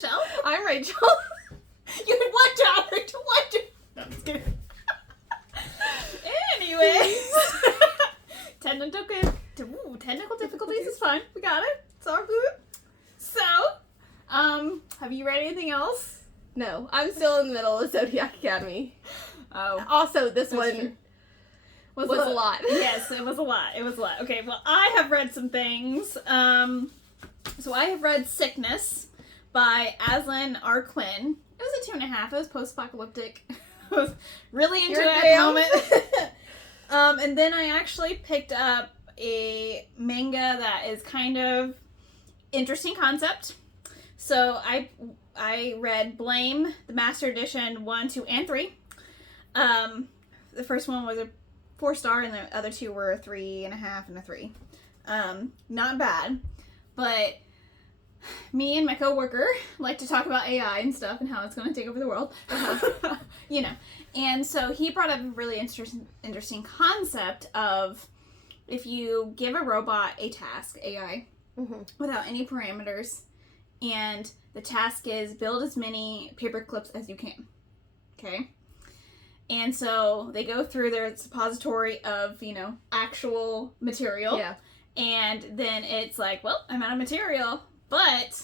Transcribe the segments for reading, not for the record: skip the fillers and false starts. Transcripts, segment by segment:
Rachel. I'm Rachel. You had one job, Rachel. One job. No, I'm just kidding. Anyways. Technical difficulties is fine. We got it. It's all good. So, have you read anything else? No, I'm still in the middle of Zodiac Academy. Oh. Also, this one true. was a lot. Yes, it was a lot. It was a lot. Okay, well, I have read some things. So I have read Sickness by Aslan R. Quinn. It was a 2.5. It was post-apocalyptic. I was really into it at the moment. And then I actually picked up a manga that is kind of interesting concept. So I read Blame, the Master Edition 1, 2, and 3. The first one was a 4-star, and the other two were a 3.5 and a 3. Not bad, but me and my coworker like to talk about AI and stuff and how it's going to take over the world. You know. And so he brought up a really interesting concept of if you give a robot a task, AI, without any parameters, and the task is build as many paper clips as you can. Okay? And so they go through their suppository of, actual material. Yeah. And then it's like, well, I'm out of material, but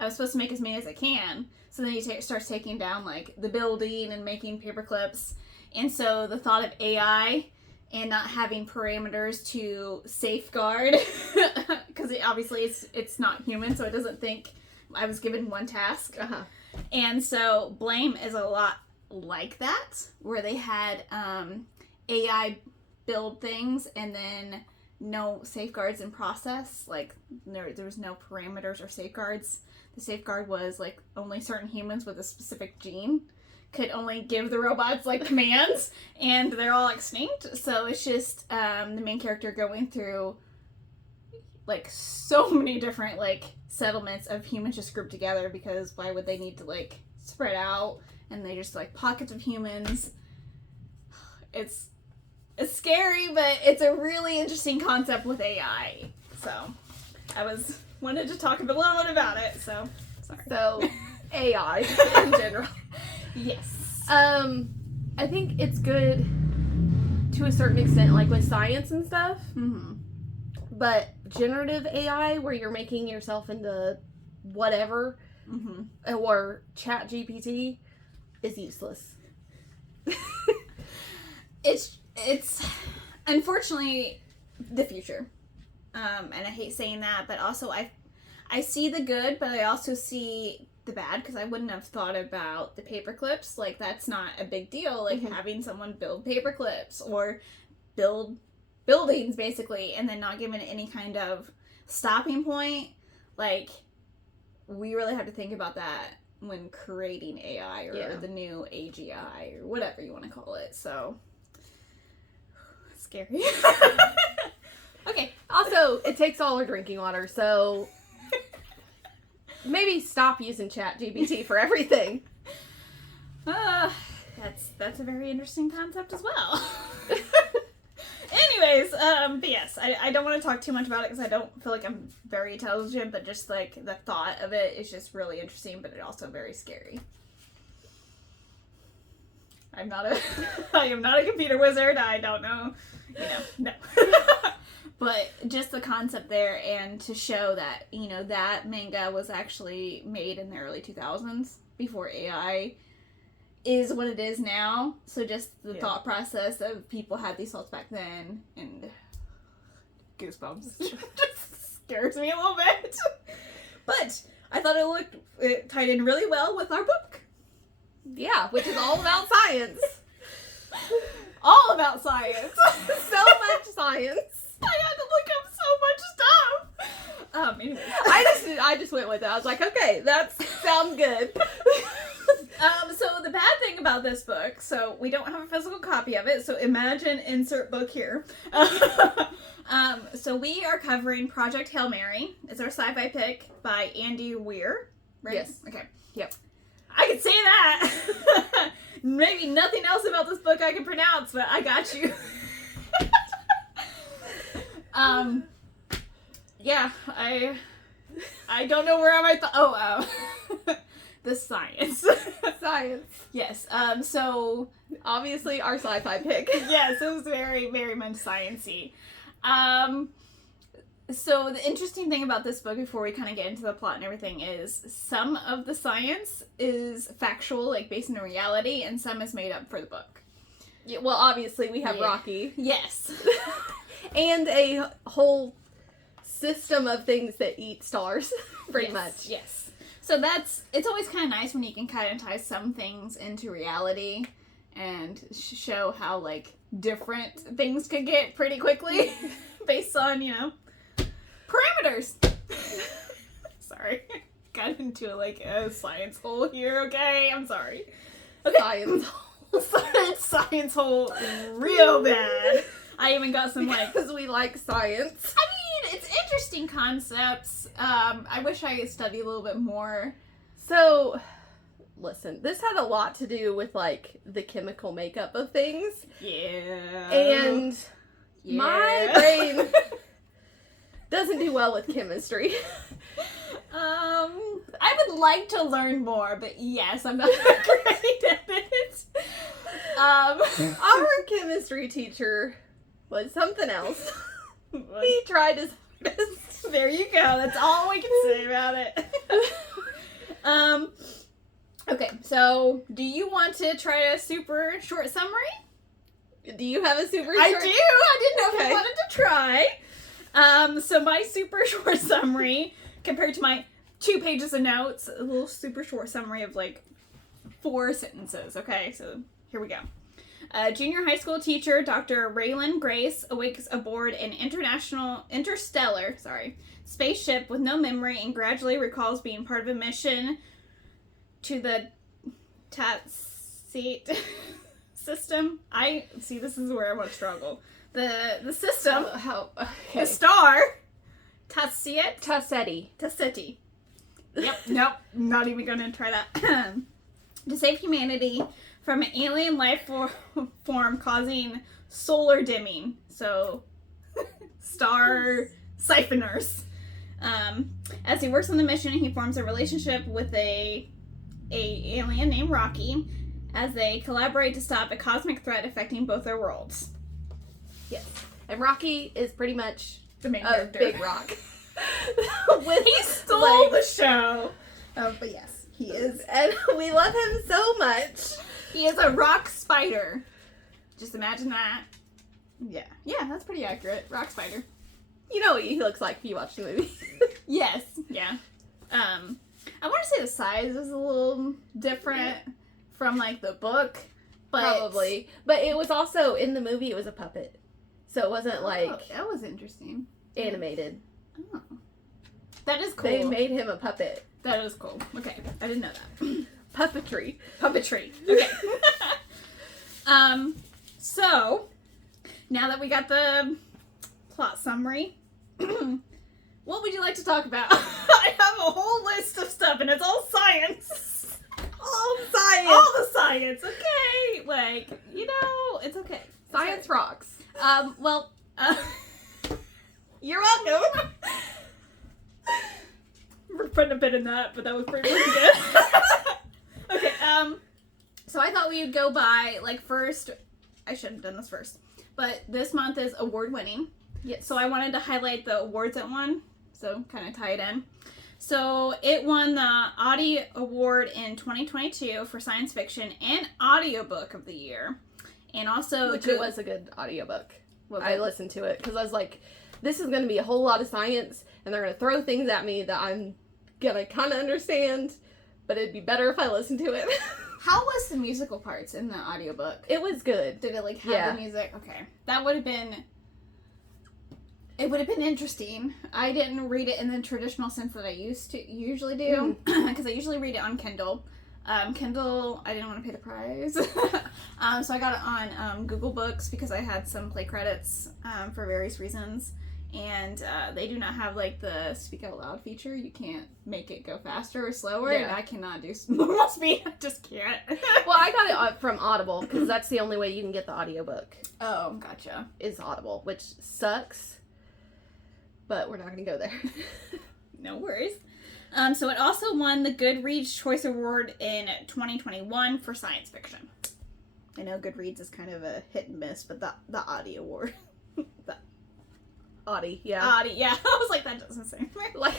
I was supposed to make as many as I can. So then he starts taking down, like, the building and making paper clips. And so the thought of AI and not having parameters to safeguard, because obviously it's not human, so it doesn't think I was given one task. And so Blame is a lot like that, where they had AI build things and then no safeguards in process. Like there was no parameters or safeguards. The safeguard was like only certain humans with a specific gene could only give the robots like commands, and they're all extinct. So it's just the main character going through like so many different like settlements of humans just grouped together, because why would they need to like spread out, and they just like pockets of humans. It's scary, but it's a really interesting concept with AI. So I wanted to talk a little bit about it. So sorry. So AI in general. Yes. I think it's good to a certain extent, like with science and stuff. But generative AI, where you're making yourself into whatever, or Chat GPT, is useless. It's unfortunately the future. And I hate saying that, but also I see the good, but I also see the bad, because I wouldn't have thought about the paper clips. Like, that's not a big deal. Like, having someone build paper clips or build buildings, basically, and then not given any kind of stopping point. Like, we really have to think about that when creating AI or the new AGI or whatever you want to call it. So, scary. Okay. Also, it takes all our drinking water, so maybe stop using Chat GPT for everything. That's a very interesting concept as well. Anyways, but yes, I don't want to talk too much about it because I don't feel like I'm very intelligent, but just like the thought of it is just really interesting, but it also very scary. I am not a computer wizard. I don't know, no. But just the concept there, and to show that, that manga was actually made in the early 2000s before AI is what it is now. So just the thought process of people had these thoughts back then, and goosebumps. Just scares me a little bit. But I thought it tied in really well with our book. Yeah, which is all about science. All about science. So much science. I had to look up so much stuff. Anyways. I just went with it. I was like, okay, that sounds good. So the bad thing about this book, so we don't have a physical copy of it, so imagine insert book here. So we are covering Project Hail Mary. It's our sci-fi pick by Andy Weir, right? Yes. Okay. Yep. I could say that. Maybe nothing else about this book I can pronounce, but I got you. Yeah, I don't know where am I. the science. Science. Yes. So Obviously, our sci-fi pick. yes, it was very, very much sciencey. So the interesting thing about this book, before we kind of get into the plot and everything, is some of the science is factual, like based in reality, and some is made up for the book. Yeah, well, obviously, we have Yeah. Rocky. Yes. And a whole system of things that eat stars, pretty Yes, much. Yes. So it's always kind of nice when you can kind of tie some things into reality and show how, like, different things could get pretty quickly based on, parameters. Sorry. Got into, like, a science hole here, okay? I'm sorry. Okay. Science hole real bad. I even got some, like... Because we like science. I mean, it's interesting concepts. I wish I had studied a little bit more. So, listen, this had a lot to do with, like, the chemical makeup of things. Yeah. And my brain doesn't do well with chemistry. I would like to learn more, but yes, I'm not great at it. Our chemistry teacher was something else. He tried his hardest. There you go. That's all we can say about it. Okay, so do you want to try a super short summary? Do you have a super short? I do. I didn't know if Okay. you wanted to try. So my super short summary, compared to my 2 pages of notes, a little super short summary of like 4 sentences. Okay, so here we go. Junior high school teacher Dr. Raylan Grace awakes aboard an interstellar spaceship with no memory and gradually recalls being part of a mission to the Tatsite system. This is where I want to struggle. The system, Okay. the star, Tatsite. Tassetti. Yep, nope, not even gonna try that. To save humanity from an alien life form causing solar dimming. So, star siphoners. As he works on the mission, he forms a relationship with a alien named Rocky as they collaborate to stop a cosmic threat affecting both their worlds. Yes. And Rocky is pretty much The main a character. big rock. He stole the show. But yes, he is. And we love him so much. He is a rock spider. Just imagine that. Yeah, that's pretty accurate. Rock spider. You know what he looks like if you watch the movie. Yes. Yeah. I want to say the size is a little different from like the book, but Probably. But it was also, in the movie, it was a puppet. So it wasn't like that was interesting. animated. Oh. That is cool. They made him a puppet. That is cool. Okay, I didn't know that. Puppetry. Puppetry. Okay. So now that we got the plot summary, what would you like to talk about? I have a whole list of stuff, and it's all science. All science. All the science. Okay, like it's okay. Science rocks. Well, you're welcome. We're putting a bit in that, but that was pretty good. Okay, so I thought we would go by, like, first, I should have done this first, but this month is award winning. Yes. So I wanted to highlight the awards it won, so kind of tie it in. So it won the Audie Award in 2022 for science fiction and audiobook of the year. And also... Which it was a good audiobook. Was I it? listened to it because I was like, this is going to be a whole lot of science and they're going to throw things at me that I'm going to kind of understand, but it'd be better if I listened to it. How was the musical parts in the audiobook? It was good. Did it, like, have Yeah. the music? Okay. That would have been... It would have been interesting. I didn't read it in the traditional sense that I usually do, because I usually read it on Kindle. Kindle, I didn't want to pay the price, so I got it on Google Books because I had some play credits for various reasons, and they do not have like the speak out loud feature. You can't make it go faster or slower, and I cannot do normal speed. I just can't. Well, I got it from Audible because that's the only way you can get the audiobook. Oh, gotcha. Is Audible, which sucks. But we're not going to go there. No worries. So it also won the Goodreads Choice Award in 2021 for science fiction. I know Goodreads is kind of a hit and miss, but the Audie Award. Audie, yeah. Audie, yeah. I was like, that doesn't sound right. Like,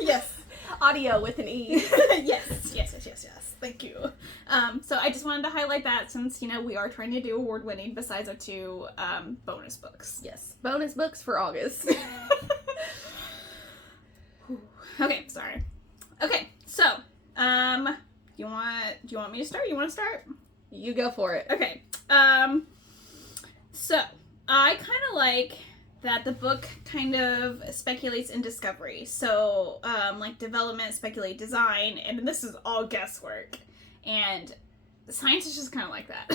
yes. Audio with an E. yes. Thank you. So I just wanted to highlight that since, we are trying to do award-winning besides our 2 bonus books. Yes. Bonus books for August. Okay, sorry. Okay, so, do you want me to start? You want to start? You go for it. Okay. So I kind of like that the book kind of speculates in discovery. So, like development, speculate design, and this is all guesswork. And science is just kind of like that.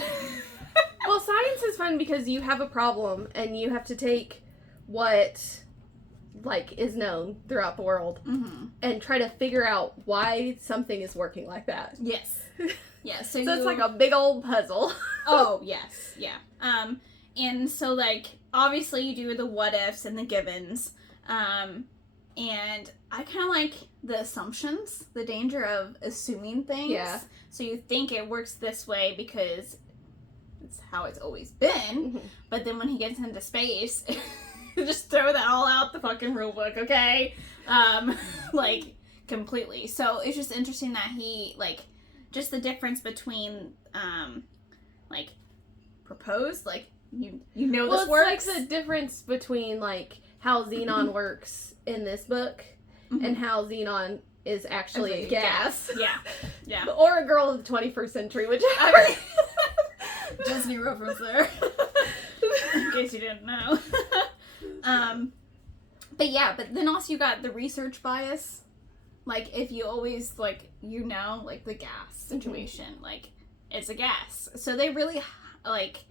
Well, science is fun because you have a problem and you have to take what, like, is known throughout the world and try to figure out why something is working like that. Yes. Yeah. So it's like a big old puzzle. Oh, yes. Yeah. And so, like, obviously you do the what ifs and the givens. And I kind of like the assumptions, the danger of assuming things. Yeah. So you think it works this way because it's how it's always been. But then when he gets into space, just throw that all out the fucking rule book, okay? Like, completely. So it's just interesting that he, like, just the difference between, like, proposed, like, you know well, this works. It's like the difference between, like, how xenon works in this book and how xenon is actually a gas. Yeah. Or a girl of the 21st century, whichever. Disney reference there. In case you didn't know. But then also you got the research bias. Like, if you always, like, like, the gas situation, like, it's a gas. So they really, like,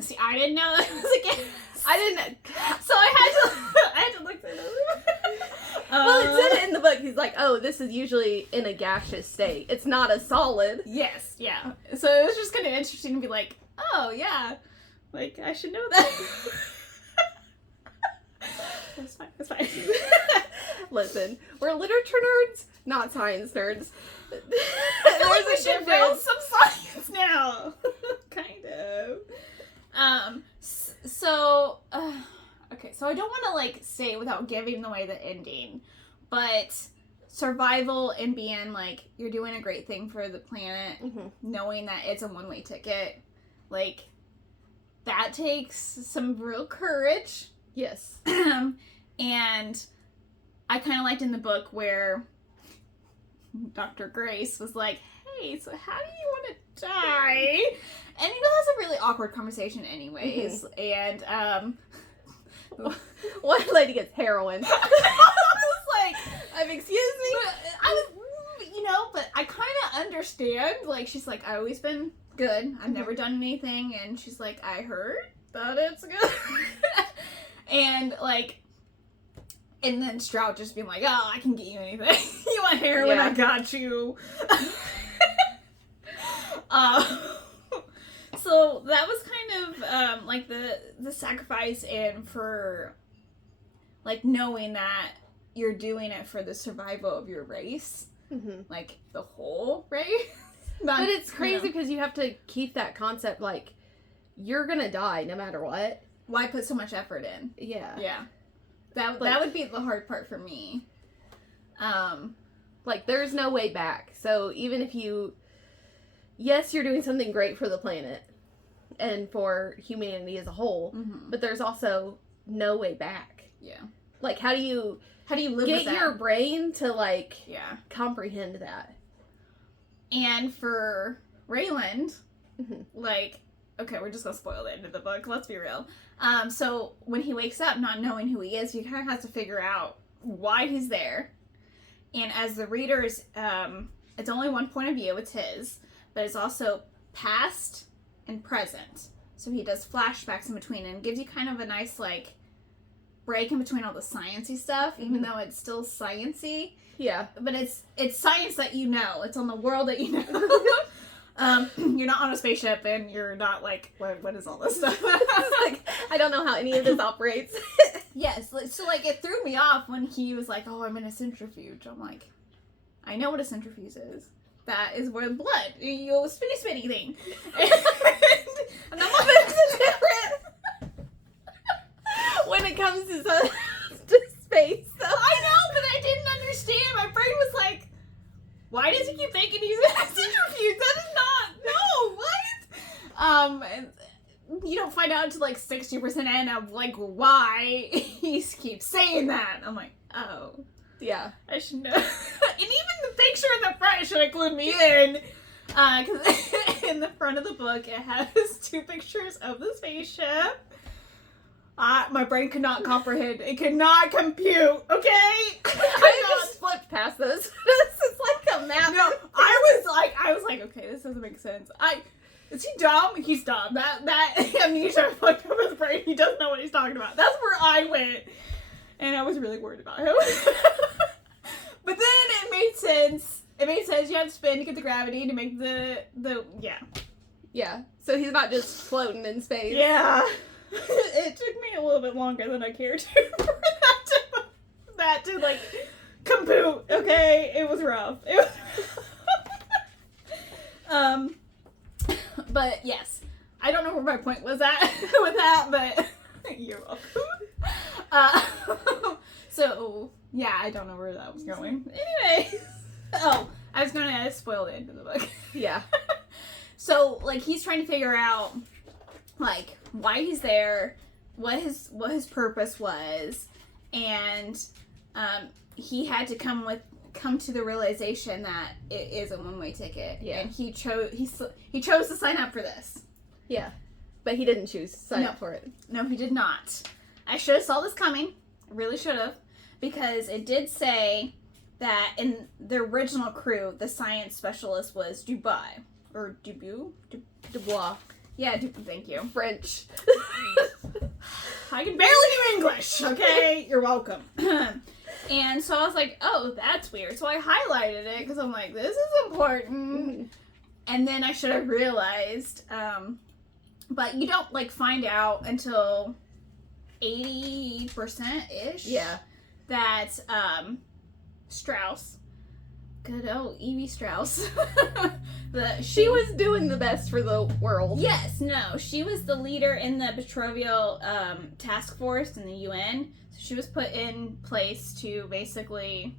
see, I didn't know it was a gas. I didn't. So I had to look that up. Well, it said it in the book. He's like, oh, this is usually in a gaseous state. It's not a solid. Yes, yeah. So it was just kind of interesting to be like, oh, yeah. Like, I should know that. It's fine. Listen, we're literature nerds, not science nerds. I feel like we should build some science now. Kind of. Okay, so I don't want to, like, say it without giving away the ending, but survival and being, like, you're doing a great thing for the planet, knowing that it's a one-way ticket, like, that takes some real courage. Yes. And I kind of liked in the book where Dr. Grace was like, hey, so how do you want to die? And that's a really awkward conversation anyways. And one lady gets heroin. I was like, excuse me? But I kind of understand. Like, she's like, I've always been good. I've never done anything. And she's like, I heard that it's good. And, like, and then Stroud just being like, oh, I can get you anything. You want heroin? Yeah. I got you. So that was kind of, like, the sacrifice and for, like, knowing that you're doing it for the survival of your race. Like, the whole race. But it's crazy because you have to keep that concept, like, you're gonna die no matter what. Why put so much effort in? Yeah. That would be the hard part for me. Like, there's no way back. So even if yes, you're doing something great for the planet and for humanity as a whole, but there's also no way back. Yeah. Like, how do you live get with that? your brain to, like, comprehend that? And for Rayland, like, okay, we're just gonna spoil the end of the book. Let's be real. So when he wakes up, not knowing who he is, he kind of has to figure out why he's there. And as the readers, it's only one point of view. It's his, but it's also past and present. So he does flashbacks in between and gives you kind of a nice, like, break in between all the sciencey stuff, even though it's still sciencey. Yeah. But it's science that you know. It's on the world that you know. You're not on a spaceship and you're not like, what is all this stuff? Like, I don't know how any of this operates. Yes, so like it threw me off when he was like, "Oh, I'm in a centrifuge." I'm like, I know what a centrifuge is. That is where blood, you spinny thing. And I'm like, different. When it comes to, to space, though. I know, but I didn't understand. My brain was like, why does he keep thinking he's in a centrifuge? That is not. No, what? And you don't find out until like 60% in of like why he keeps saying that. I'm like, oh, Yeah. I should know. And even the picture in the front should include me in. Because in the front of the book, it has 2 pictures of the spaceship. My brain could not comprehend. It could not compute. Okay, I just flipped past those. This is like a map. No, I was like, okay, this doesn't make sense. Is he dumb? He's dumb. That amnesia fucked up his brain. He doesn't know what he's talking about. That's where I went, and I was really worried about him. But then it made sense. It made sense. You have to spin to get the gravity to make the yeah. Yeah. So he's not just floating in space. Yeah. It took me a little bit longer than I cared to for that to like compute. Okay, it was rough. But yes, I don't know where my point was at with that, but you're welcome. So yeah, I don't know where that was going. Anyway, I was gonna spoil the end of the book. Yeah. So like he's trying to figure out like why he's there, what his purpose was, and he had to come to the realization that it is a one-way ticket. Yeah. And he chose to sign up for this. Yeah. But he didn't choose to sign up for it. No, he did not. I should have saw this coming. I really should have, because it did say that in the original crew, the science specialist was Dubois or Dubois. Yeah, thank you. French. I can barely do English, okay? You're welcome. And so I was like, oh, that's weird. So I highlighted it because I'm like, this is important. Mm-hmm. And then I should have realized, but you don't like find out until 80%-ish. Yeah. That Strauss, good old Evie Strauss, she was doing the best for the world. Yes, no, she was the leader in the Petrovial task force in the UN. So she was put in place to basically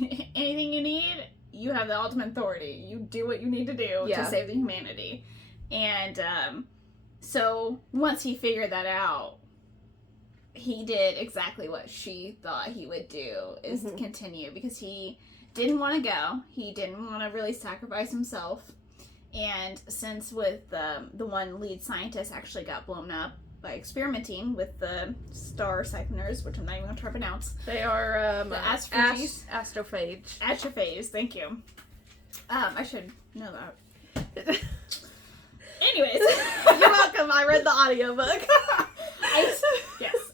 anything you need, you have the ultimate authority. You do what you need to do to save the humanity. And so once he figured that out, he did exactly what she thought he would do, is continue, because he didn't want to go. He didn't want to really sacrifice himself. And since with the one lead scientist actually got blown up by experimenting with the star siphoners, which I'm not even going to try to pronounce. They are the astrophages. Astrophages, thank you. I should know that. Anyways. You're welcome. I read the audiobook. Yes.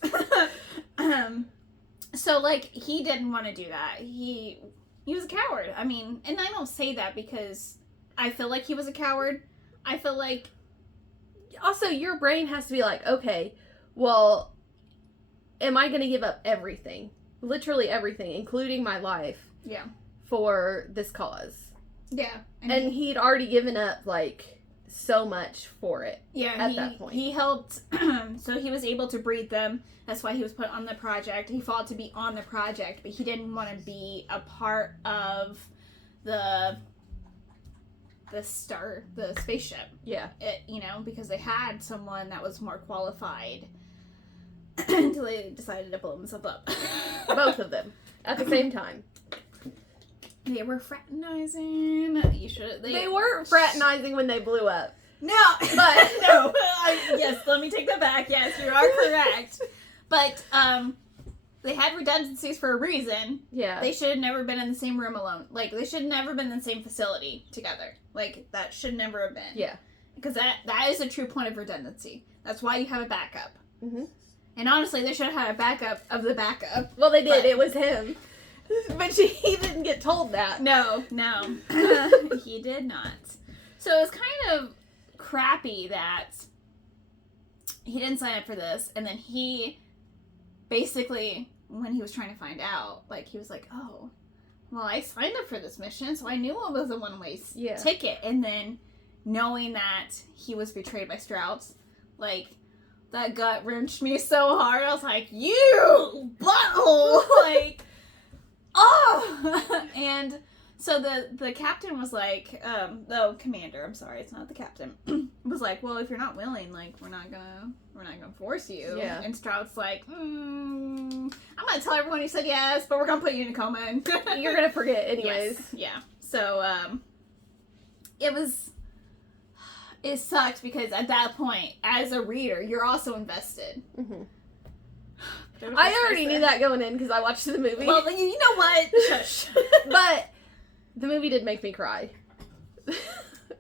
So, like, he didn't want to do that. He was a coward. I mean, and I don't say that because I feel like he was a coward. I feel like... Also, your brain has to be like, okay, well, am I going to give up everything? Literally everything, including my life. Yeah. For this cause. Yeah. And he'd already given up, like, so much for it. Yeah, at that point. He helped, so he was able to breed them. That's why he was put on the project. He fought to be on the project, but he didn't want to be a part of the spaceship. Yeah. Because they had someone that was more qualified until they decided to blow themselves up. Both of them. At the same time. They were fraternizing. They were fraternizing when they blew up. No, but no. Yes, let me take that back. Yes, you are correct. But they had redundancies for a reason. Yeah. They should have never been in the same room alone. Like, they should have never been in the same facility together. Like, that should never have been. Yeah. Because that is a true point of redundancy. That's why you have a backup. Mm-hmm. And honestly, they should have had a backup of the backup. Well, they did. It was him. But he didn't get told that. No. He did not. So it was kind of crappy that he didn't sign up for this, and then he basically, when he was trying to find out, like, he was like, oh, well, I signed up for this mission, so I knew it was a one-way ticket. And then knowing that he was betrayed by Strauss, like, that gut wrenched me so hard. I was like, you butthole! Like, oh! And so the captain was like, the commander, I'm sorry, it's not the captain, was like, well, if you're not willing, like, we're not gonna force you. Yeah. And Strauss like, I'm gonna tell everyone you said yes, but we're gonna put you in a coma. And you're gonna forget anyways. Yes. Yeah. So, it sucked because at that point, as a reader, you're also invested. Mm-hmm. I already knew that going in because I watched the movie. Well, you know what? Shush. But the movie did make me cry.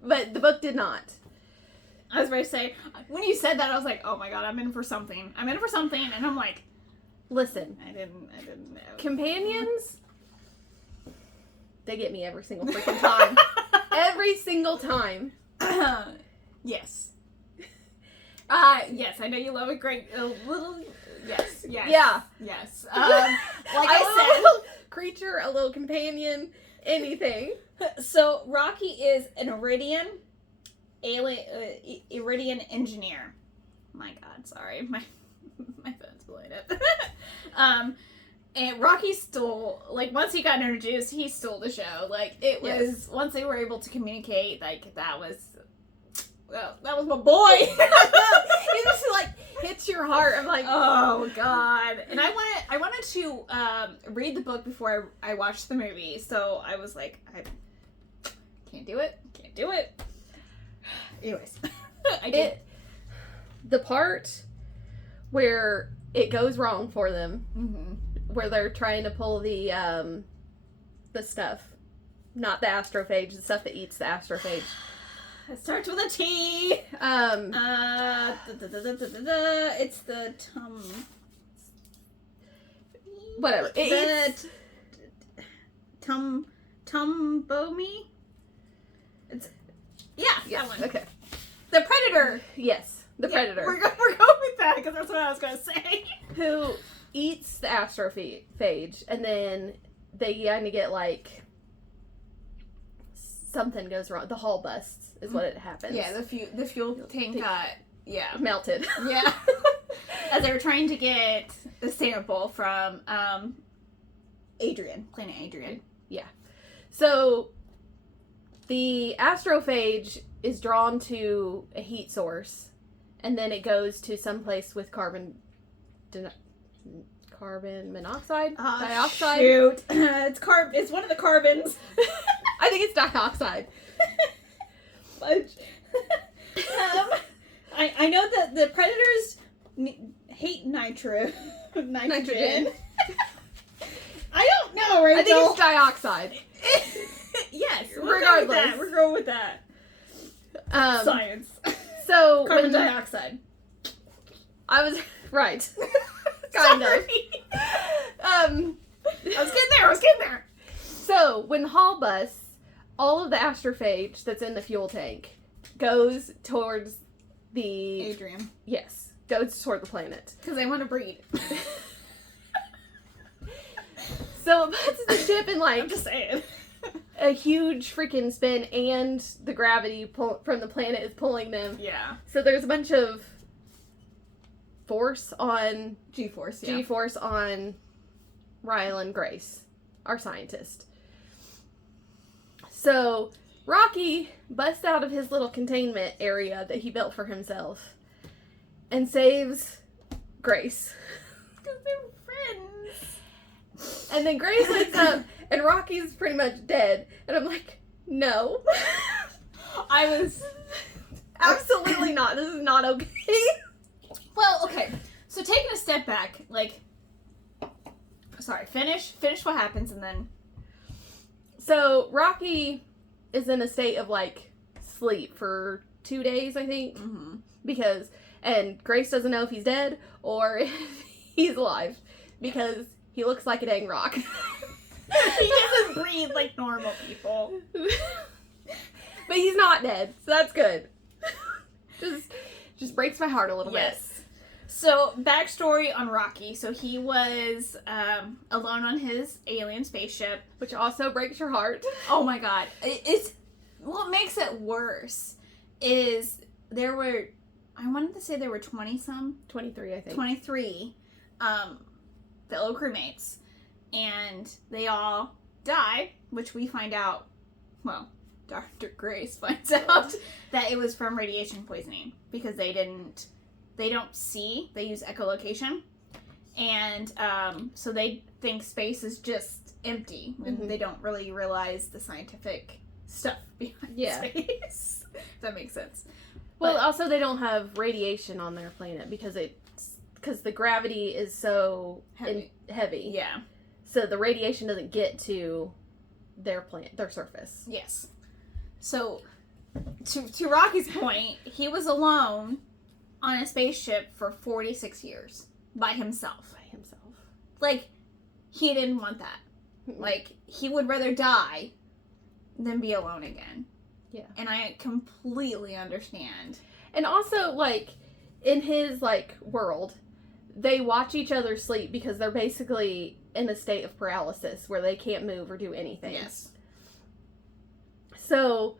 But the book did not. I was ready to say, when you said that, I was like, oh my god, I'm in for something. And I'm like, listen. I didn't know. Companions, they get me every single freaking time. Every single time. Yes. Yes, I know you love a little, yes. Yeah. Yes. Like I said. A little creature, a little companion, anything. So, Rocky is an Iridian engineer. My god, sorry. My phone's blowing up. And Rocky stole, like, once he got introduced, he stole the show. Like, it was, once they were able to communicate, like, that was my boy. It just, like, hits your heart. I'm like, oh, God. And I wanted to read the book before I watched the movie, so I was like, I can't do it. Anyways, I did. The part where it goes wrong for them, where they're trying to pull the stuff, not the astrophage, the stuff that eats the astrophage. It starts with a T. It's the whatever. Tumbomi. It's that one. Okay. The Predator. Yes, the Predator. We're going with that because that's what I was gonna say. Who eats the astrophage, and then they kind of get like something goes wrong. The hull busts is what it happens. Yeah, the fuel tank got melted. Yeah. As they were trying to get the sample from planet Adrian. Yeah. So the astrophage is drawn to a heat source, and then it goes to some place with carbon monoxide? Dioxide? Shoot. It's one of the carbons. I think it's dioxide. I know that the predators hate nitrogen. I don't know, Rachel. I think it's dioxide. Yes, regardless. We're going with that. Science. So carbon dioxide. I was right. Kind of. I was getting there. So when hull busts, all of the astrophage that's in the fuel tank goes towards the Adrian. Yes, goes toward the planet because they want to breed. So it puts the ship in like I'm just saying. A huge freaking spin, and the gravity from the planet is pulling them. Yeah. So there's a bunch of G-force on Ryle and Grace, our scientist. So Rocky busts out of his little containment area that he built for himself and saves Grace. Because they're friends. And then Grace wakes up and Rocky's pretty much dead. And I'm like, no. I was... Absolutely not. This is not okay. Well, okay. So taking a step back, like... Sorry, finish what happens and then... So Rocky is in a state of, like, sleep for 2 days, I think. Mm-hmm. And Grace doesn't know if he's dead or if he's alive. Because he looks like a dang rock. He doesn't breathe like normal people. But he's not dead, so that's good. Just breaks my heart a little bit. So, backstory on Rocky. So, he was alone on his alien spaceship. Which also breaks your heart. Oh my god. It's what makes it worse is there were, I wanted to say there were 20-some. 23, I think. 23 fellow crewmates. And they all died, which we find out, well, Dr. Grace finds out that it was from radiation poisoning because they don't see, they use echolocation, and so they think space is just empty and they don't really realize the scientific stuff behind space. If that makes sense. Well, also they don't have radiation on their planet because the gravity is so heavy. Yeah. So the radiation doesn't get to their surface. Yes. So, to Rocky's point, he was alone on a spaceship for 46 years by himself. Like, he didn't want that. Like, he would rather die than be alone again. Yeah. And I completely understand. And also, like, in his, like, world, they watch each other sleep because they're basically in a state of paralysis where they can't move or do anything. Yes. So,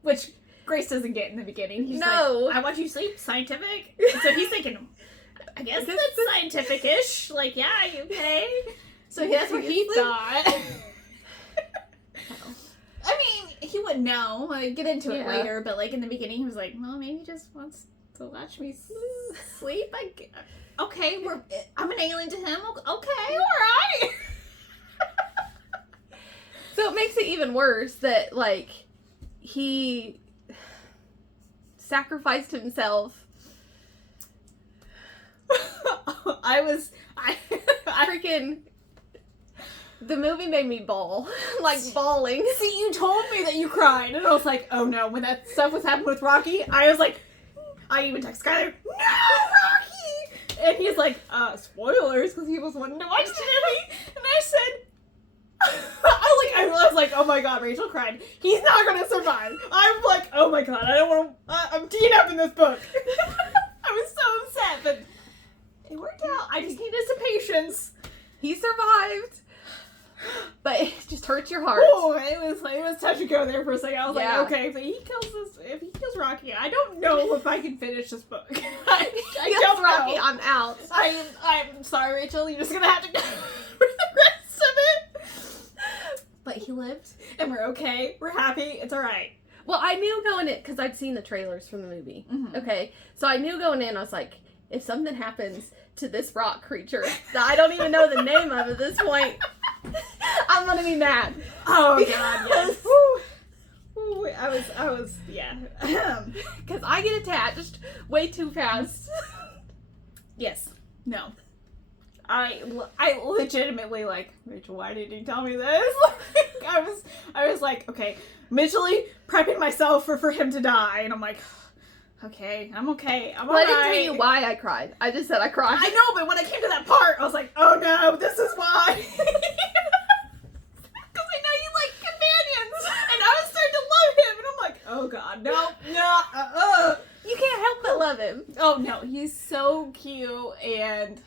which Grace doesn't get in the beginning. He's like, I watch you sleep, scientific. So he's thinking, I guess that's scientific-ish. Like, yeah, you okay? So that's what he thought. I mean, he wouldn't know. Like, get into it later, but like in the beginning, he was like, well, maybe he just wants to watch me sleep. Okay, I'm an alien to him. Okay, all right. So it makes it even worse that, like, he sacrificed himself. Freaking, the movie made me bawl. Like, bawling. See, you told me that you cried, and I was like, oh no, when that stuff was happening with Rocky, I was like, I even text Skyler, no, Rocky! And he's like, spoilers, because he was wanting to watch the movie. And I said, I was like, oh my god, Rachel cried. He's not gonna survive. I'm like, oh my god, I don't want to, I'm teeing up in this book. I was so upset, but it worked out. I just needed some patience. He survived. But it just hurts your heart. Oh, it was touch and go there for a second. I was like, okay, if he kills Rocky, I don't know if I can finish this book. I don't Rocky, know. I'm out. I'm sorry, Rachel. You're just gonna have to go for the rest of it. But he lived, and we're okay. We're happy. It's all right. Well, I knew going in because I'd seen the trailers from the movie. Mm-hmm. Okay, so I knew going in. I was like, if something happens to this rock creature that I don't even know the name of at this point, I'm gonna be mad. Oh god, yes. Ooh, I was, yeah. Because I get attached way too fast. Yes. No. I legitimately, like, Rachel, why did you tell me this? I was like, okay, mentally prepping myself for him to die, and I'm like, okay, I'm okay. I'm alright. I didn't tell you why I cried. I just said I cried. I know, but when I came to that part, I was like, oh no, this is why. Because I know you like companions, and I was starting to love him, and I'm like, oh god, no, You can't help but love him. Oh no, he's so cute, and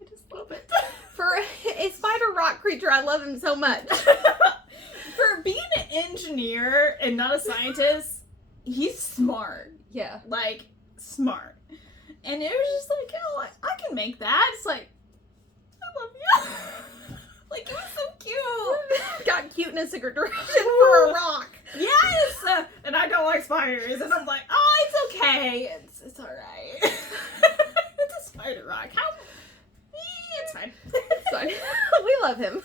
I just love it. For a spider rock creature, I love him so much. For being an engineer and not a scientist, he's smart. Yeah. Like, smart. And it was just like, oh, I can make that. It's like, I love you. Like, it was so cute. Got cuteness in direction for a rock. Yes! And I don't like spiders. And I'm like, oh, it's okay. It's alright. It's a spider rock. How? It's fine. It's fine. We love him.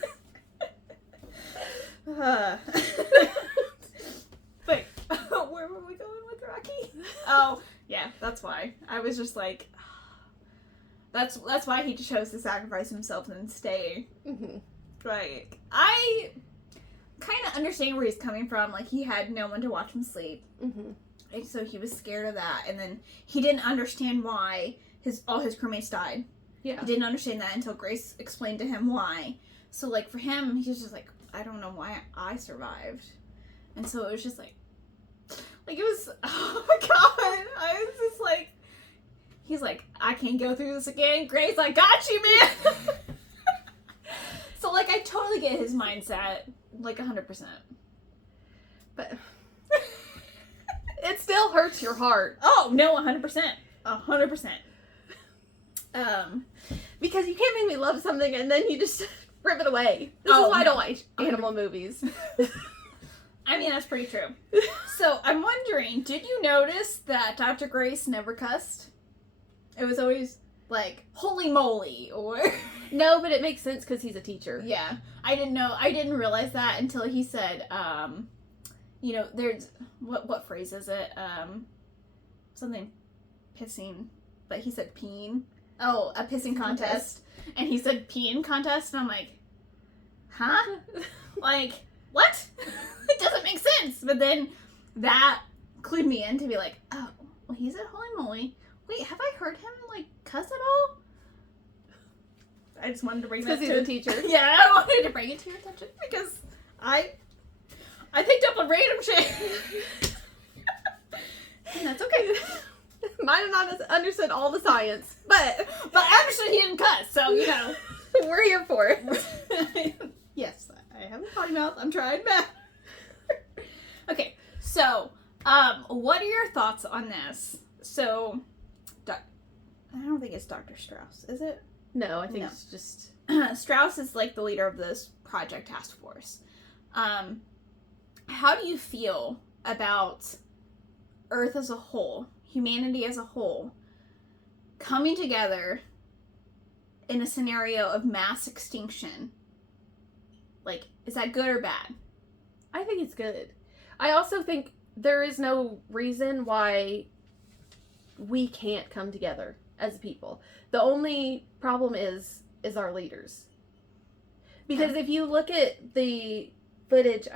But where were we going with Rocky? Oh, yeah, that's why. I was just like, that's why he chose to sacrifice himself and stay. Mm-hmm. Like, I kind of understand where he's coming from. Like, he had no one to watch him sleep. Mm-hmm. And so he was scared of that. And then he didn't understand why all his crewmates died. Yeah. He didn't understand that until Grace explained to him why. So, like, for him, he was just like, I don't know why I survived. And so it was just like, Like, it was, oh my god. I was just like, he's like, I can't go through this again. Grace, I got you, man. So, like, I totally get his mindset, like, 100%. But it still hurts your heart. Oh, no, 100%. 100%. Because you can't make me love something and then you just rip it away. This is why I don't like animal movies. I mean, that's pretty true. So, I'm wondering, did you notice that Dr. Grace never cussed? It was always, like, holy moly, or... No, but it makes sense because he's a teacher. Yeah. I didn't realize that until he said, you know, there's... What phrase is it? Something pissing, but he said peeing. Oh, a pissing contest. And he said peeing contest, and I'm like, huh? Like, what? It doesn't make sense. But then that clued me in to be like, oh, well, he said holy moly. Wait, have I heard him, like, cuss at all? I just wanted to bring that to... Because he's a teacher. Yeah, I wanted to bring it to your attention because I picked up on random shit. And that's okay. Might have not understood all the science, but I understood he didn't cuss, so, you know. We're here for it. Yes, I have a potty mouth. I'm trying back. Okay, so, what are your thoughts on this? So, I don't think it's Dr. Strauss, is it? No, I think it's just... Strauss is, like, the leader of this project task force. How do you feel about Earth as a whole, humanity as a whole, coming together in a scenario of mass extinction? Like, is that good or bad? I think it's good. I also think there is no reason why we can't come together as a people. The only problem is our leaders. Because if you look at the footage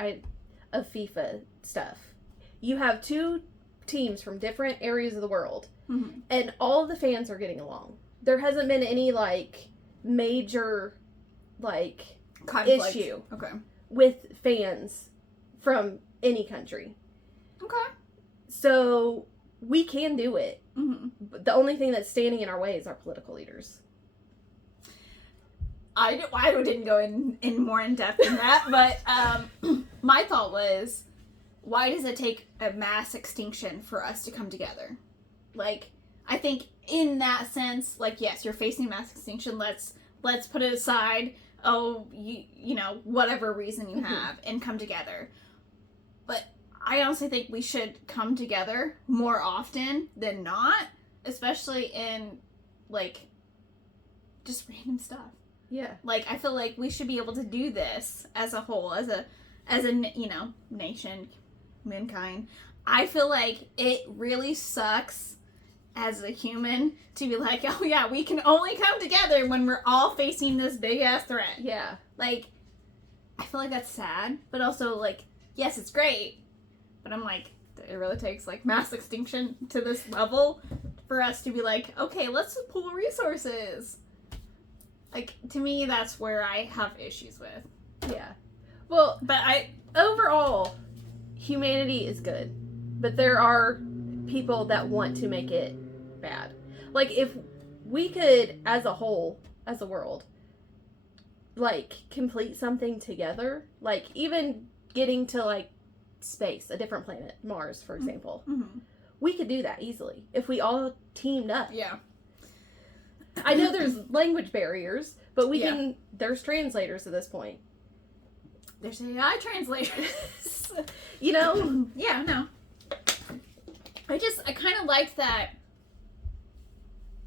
of FIFA stuff, you have two teams from different areas of the world, and all of the fans are getting along. There hasn't been any, like, major, like, conflict issue with fans from any country. Okay. So we can do it. But the only thing that's standing in our way is our political leaders. I didn't go in more in depth than that, but my thought was, why does it take a mass extinction for us to come together? Like, I think in that sense, like, yes, you're facing mass extinction. Let's put it aside. Oh, you know, whatever reason you have, and come together. But I honestly think we should come together more often than not, especially in, like, just random stuff. Yeah. Like, I feel like we should be able to do this as a whole, as a you know, nation, mankind. I feel like it really sucks as a human to be like, oh yeah, we can only come together when we're all facing this big ass threat. Yeah. Like, I feel like that's sad, but also, like, yes, it's great, but I'm like, it really takes, like, mass extinction to this level for us to be like, okay, let's pool resources. Like, to me, that's where I have issues with. Yeah. Well, but overall, humanity is good. But there are people that want to make it bad. Like, if we could, as a whole, as a world, like, complete something together, like, even getting to, like, space, a different planet, Mars, for example, we could do that easily if we all teamed up. Yeah. I know there's language barriers, but we can, there's translators at this point. There's AI translators. You know? Yeah, no. I kind of liked that.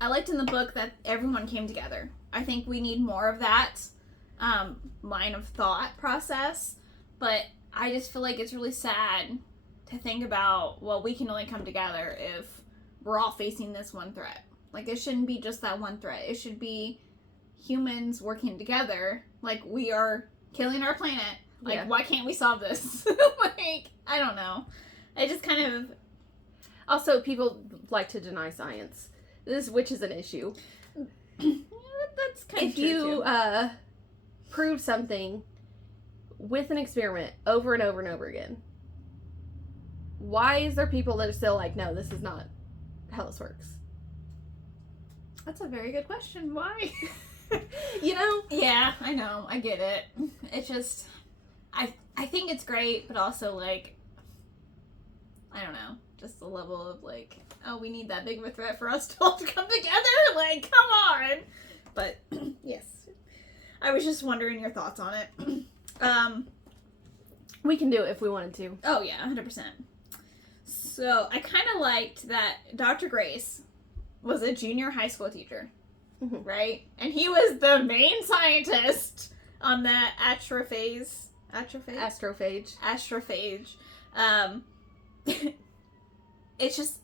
I liked in the book that everyone came together. I think we need more of that line of thought process. But I just feel like it's really sad to think about, well, we can only come together if we're all facing this one threat. Like, it shouldn't be just that one threat. It should be humans working together. Like, we are killing our planet. Like, why can't we solve this? Like, I don't know. I just kind of... Also, people like to deny science. Which is an issue. That's kind of true, if you prove something with an experiment over and over and over again, why is there people that are still like, no, this is not how this works? That's a very good question. Why? You know? Yeah, I know. I get it. It's just, I think it's great, but also, like, I don't know. Just the level of, like, oh, we need that big of a threat for us to all to come together? Like, come on! But, yes. I was just wondering your thoughts on it. We can do it if we wanted to. Oh, yeah, 100%. So, I kind of liked that Dr. Grace was a junior high school teacher, right? And he was the main scientist on the astrophage. It's just,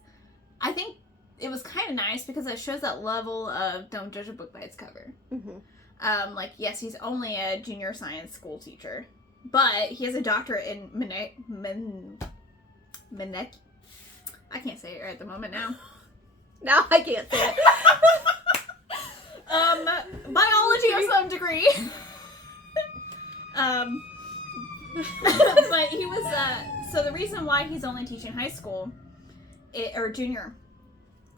I think it was kind of nice because it shows that level of don't judge a book by its cover. Like, yes, he's only a junior science school teacher, but he has a doctorate in I can't say it right at the moment now. Now I can't say it. Biology of some degree. But he was, so the reason why he's only teaching high school, or junior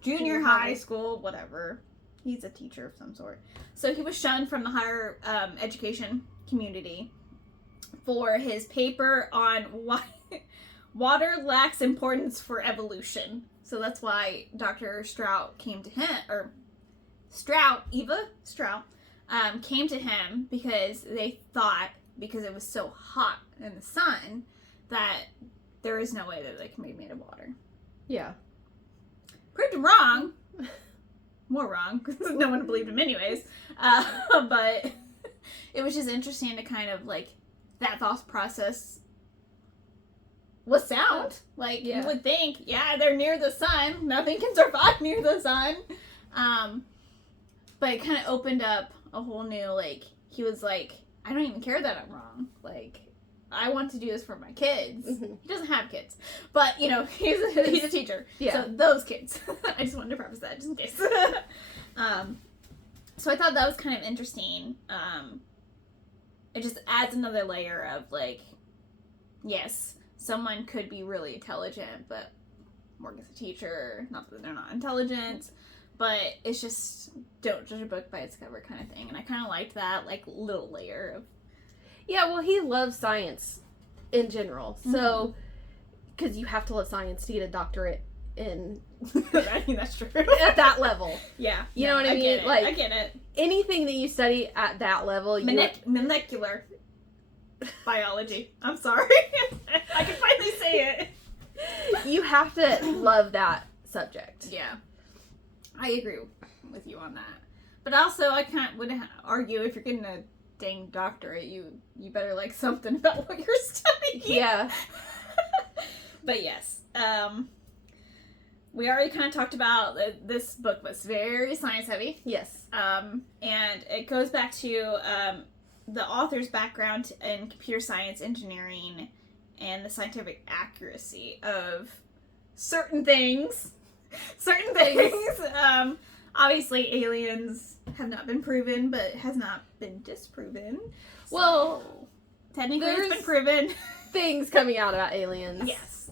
high school, whatever. He's a teacher of some sort. So he was shunned from the higher education community for his paper on why water lacks importance for evolution. So that's why Dr. Strout came to him, or Eva Strout, came to him because they thought, because it was so hot in the sun, that there is no way that they can be made of water. Yeah. Proved him wrong. More wrong, because no one believed him anyways. But it was just interesting to kind of, like, that thought process was sound. Like, you would think, yeah, they're near the sun. Nothing can survive near the sun. But it kind of opened up a whole new, like, he was like, I don't even care that I'm wrong. Like, I want to do this for my kids. He doesn't have kids. But, you know, he's a teacher. Yeah. So those kids. I just wanted to preface that, just in case. So I thought that was kind of interesting. It just adds another layer of, like, yes, someone could be really intelligent, but Morgan's a teacher. Not that they're not intelligent, but it's just don't judge a book by its cover kind of thing. And I kind of liked that, like, little layer of. Yeah, well, he loves science in general. So, because you have to love science to get a doctorate in. I mean, that's true. At that level. Yeah. You know what I mean? Get it. Like, I get it. Anything that you study at that level. Molecular biology. I'm sorry. I can finally say it. You have to love that subject. Yeah. I agree with you on that. But also, I would argue if you're getting a dang doctorate, you better like something about what you're studying. Yeah. But yes. We already kind of talked about this book was very science heavy. Yes. And it goes back to the author's background in computer science engineering and the scientific accuracy of certain things. Obviously, aliens have not been proven, but has not been disproven. So, well, technically it's been proven. Things coming out about aliens. Yes.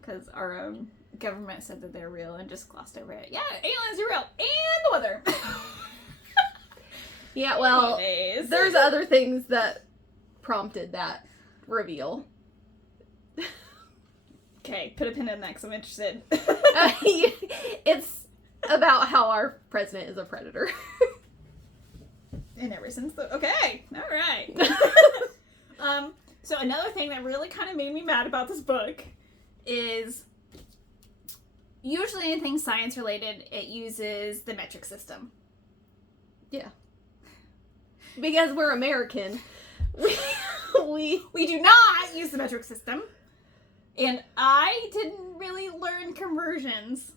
Because our own government said that they're real and just glossed over it. Yeah, aliens are real. And the weather. Yeah, well, anyways, there's other things that prompted that reveal. Okay, put a pin in that because I'm interested. It's about how our president is a predator. And ever since okay, all right. So another thing that really kind of made me mad about this book is usually anything science related, it uses the metric system. Yeah. Because we're American. We do not use the metric system. And I didn't really learn conversions.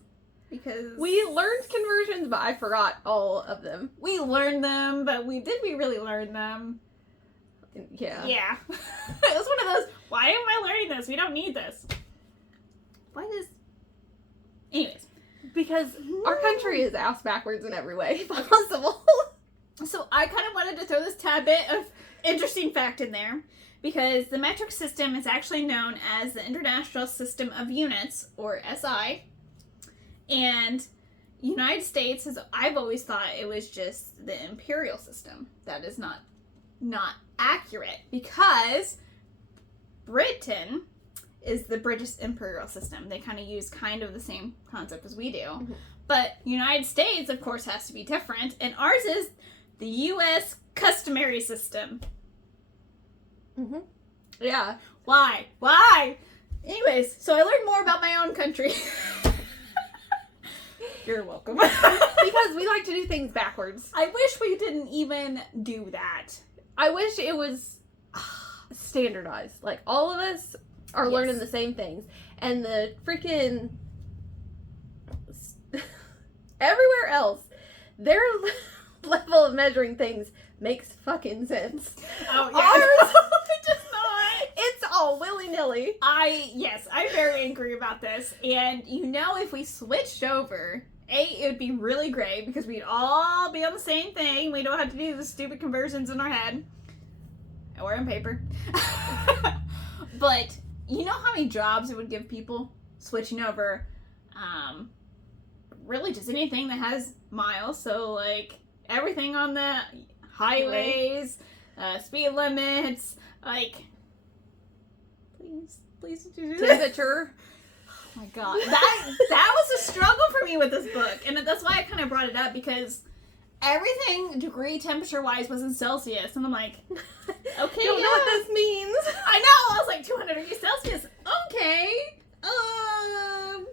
Because we learned conversions, but I forgot all of them. We learned them, but we really learn them? Yeah. Yeah. It was one of those, why am I learning this? We don't need this. Anyways. Because our country is ass backwards in every way possible. So I kind of wanted to throw this tad bit of interesting fact in there, because the metric system is actually known as the International System of Units, or SI, and United States I've always thought it was just the imperial system. That is not accurate, because Britain is the British imperial system. They kind of use the same concept as we do. Mm-hmm. But United States, of course, has to be different, and ours is the U.S. customary system. Mm-hmm. Yeah. Why? Anyways, so I learned more about my own country. You're welcome. Because we like to do things backwards. I wish we didn't even do that. I wish it was standardized. Like, all of us are learning the same things. And the freaking... everywhere else, their level of measuring things makes fucking sense. Oh, yeah. Ours, it does not. It's all willy-nilly. I'm very angry about this. And if we switched over, it would be really great, because we'd all be on the same thing. We don't have to do the stupid conversions in our head. Or on paper. But you know how many jobs it would give people switching over, really just anything that has miles. So, like, everything on the highways, speed limits, like, please do this. Temperature. Oh my god. That was a struggle for me with this book. And that's why I kind of brought it up, because everything degree temperature wise was in Celsius. And I'm like, okay. Don't know what this means. I know. I was like, 200 degrees Celsius. Okay. I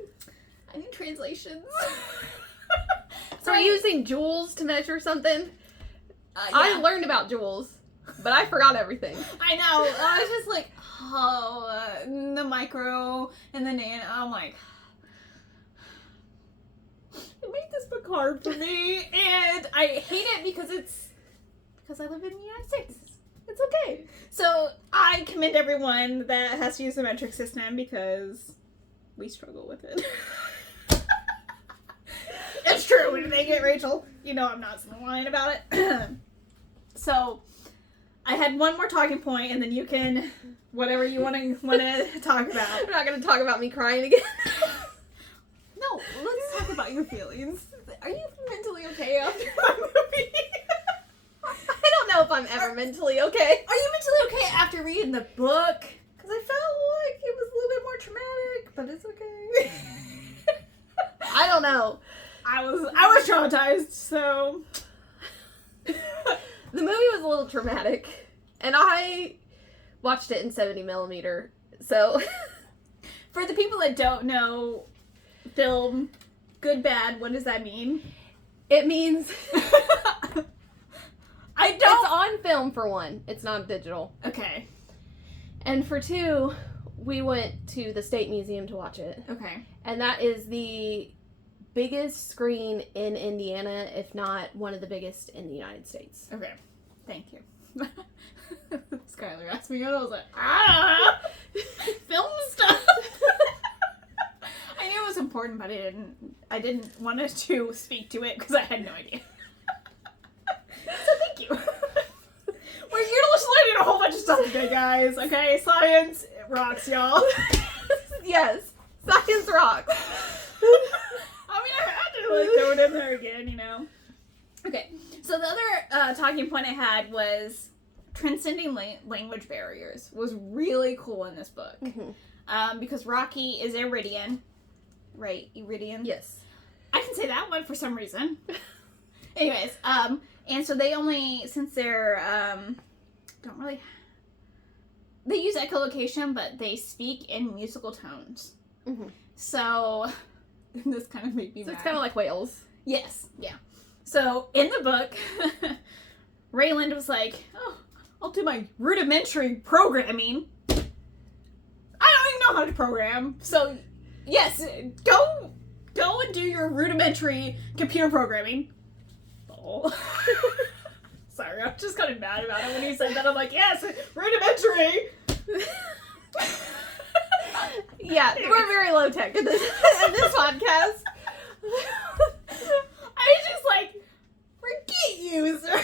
need translations. So we're using joules to measure something? Yeah. I learned about joules, but I forgot everything. I know. I was just like, the micro and the nano. I'm like, it made this book hard for me, and I hate it because I live in the United States. It's okay. So I commend everyone that has to use the metric system, because we struggle with it. It's true. When they get Rachel, I'm not lying about it. So I had one more talking point, and then you can, whatever you want to talk about. I'm not going to talk about me crying again. No, let's talk about your feelings. Are you mentally okay after my movie? I don't know if I'm ever mentally okay. Are you mentally okay after reading the book? Because I felt like it was a little bit more traumatic, but it's okay. I don't know. I was traumatized, so the movie was a little traumatic, and I watched it in 70 millimeter. So for the people that don't know film, good, bad, what does that mean? It means I don't. It's on film, for one. It's not digital. Okay. And for two, we went to the State Museum to watch it. Okay. And that is the biggest screen in Indiana, if not one of the biggest in the United States. Okay. Thank you. Skylar asked me, and I was like, film stuff. I knew it was important, but I didn't want to speak to it because I had no idea. So thank you. You're just learning a whole bunch of stuff today, guys. Okay, science rocks, y'all. Yes, science rocks. I mean, I had to throw it in there again, Okay, so the other talking point I had was transcending language barriers was really cool in this book. Mm-hmm. Because Rocky is Iridian. Right, Iridian? Yes. I can say that one for some reason. Anyways, and so they only, since they're, don't really, they use echolocation, but they speak in musical tones. Mm-hmm. So, this kind of made me mad. It's kind of like whales. Yes, yeah. So, in the book, Rayland was like, oh, I'll do my rudimentary programming. I don't even know how to program. So, yes, go and do your rudimentary computer programming. Oh. Sorry, I'm just kind of mad about it when he said that. I'm like, yes, rudimentary. Yeah, we're very low tech in this podcast. I was just like, forget you, sir.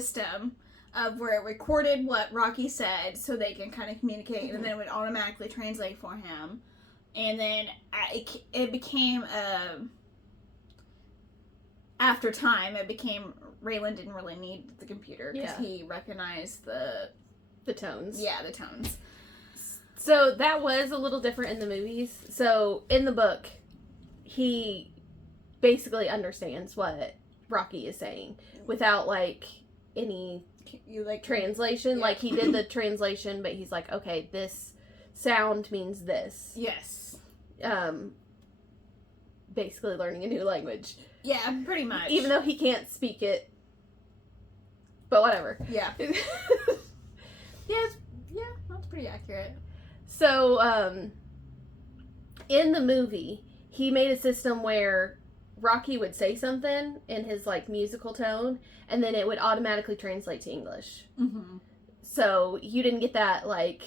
system of where it recorded what Rocky said so they can kind of communicate, and then it would automatically translate for him. And then it became after time, it became Raylan didn't really need the computer because he recognized the tones. Yeah, the tones. So that was a little different in the movies. So in the book, he basically understands what Rocky is saying without like any translation. Yeah. Like he did the translation, but he's like, okay, this sound means this. Yes. Basically learning a new language. Yeah, pretty much. Even though he can't speak it. But whatever. Yeah. Yeah, that's pretty accurate. So, in the movie, he made a system where Rocky would say something in his, like, musical tone, and then it would automatically translate to English. Mm-hmm. So, you didn't get that, like,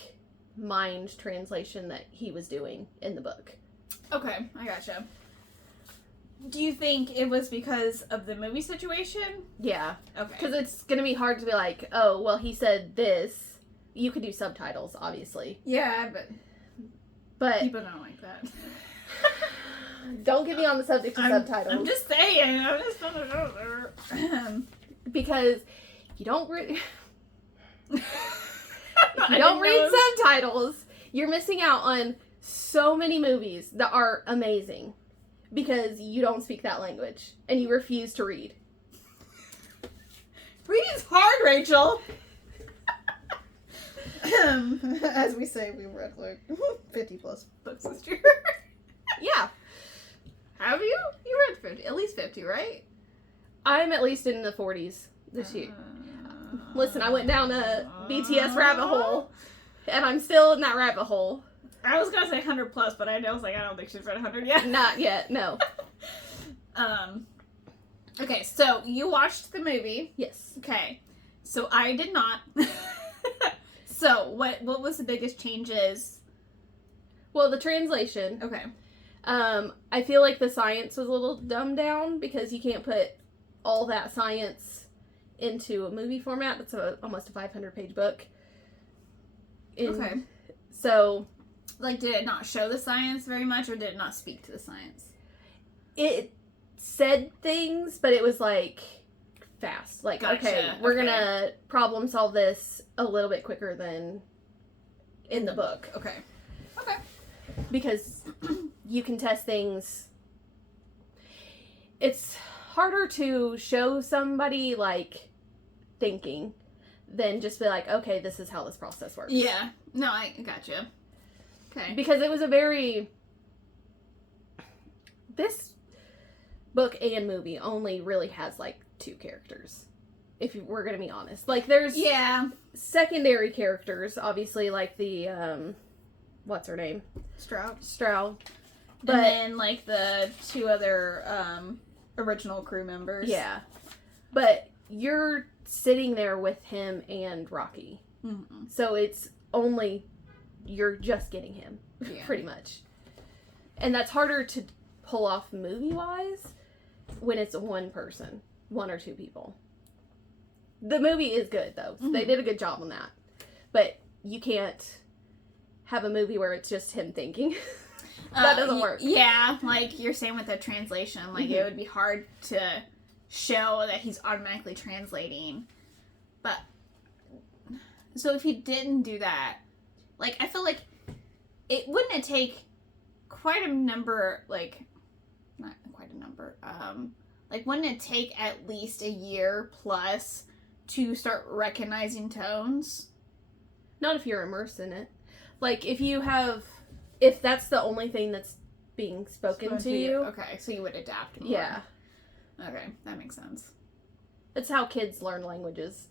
mind translation that he was doing in the book. Okay, I gotcha. Do you think it was because of the movie situation? Yeah. Okay. Because it's going to be hard to be like, oh, well, he said this. You could do subtitles, obviously. Yeah, but people don't like that. Don't get me on the subject of subtitles. I'm just saying. Because you don't read subtitles, you're missing out on so many movies that are amazing because you don't speak that language and you refuse to read. Reading's hard, Rachel. As we say, we read like 50 plus books this year. Yeah. Have you? You read 50, at least 50, right? I'm at least in the 40s this year. Listen, I went down a BTS rabbit hole, and I'm still in that rabbit hole. I was gonna say 100 plus, but I was like, I don't think she's read 100 yet. Not yet, no. Okay, so you watched the movie. Yes. Okay, so I did not. So, what was the biggest changes? Well, the translation. Okay. I feel like the science was a little dumbed down because you can't put all that science into a movie format. That's almost a 500-page book. Okay. So, like, did it not show the science very much, or did it not speak to the science? It said things, but it was like fast. Like, gotcha. Okay, we're gonna problem solve this a little bit quicker than in the book. Okay. Because you can test things. It's harder to show somebody, like, thinking than just be like, okay, this is how this process works. Yeah. No, I gotcha. Okay. Because it was a very... This book and movie only really has, like, 2 characters. If we're gonna be honest. Like, there's... Yeah. Secondary characters, obviously, like the, what's her name? Stroud. But and then, like, the 2 other, original crew members. Yeah. But you're sitting there with him and Rocky. Mm-hmm. So it's only... You're just getting him. Yeah. Pretty much. And that's harder to pull off movie-wise when it's one person. 1 or 2 people. The movie is good, though. Mm-hmm. They did a good job on that. But you can't have a movie where it's just him thinking. That doesn't work. Yeah, like you're saying with the translation, like mm-hmm. It would be hard to show that he's automatically translating. But, so if he didn't do that, like, I feel like it wouldn't take quite a number, like, not quite a number, like, wouldn't it take at least a year plus to start recognizing tones? Not if you're immersed in it. Like, if that's the only thing that's being spoken to you. Okay, so you would adapt more. Yeah. Okay, that makes sense. It's how kids learn languages.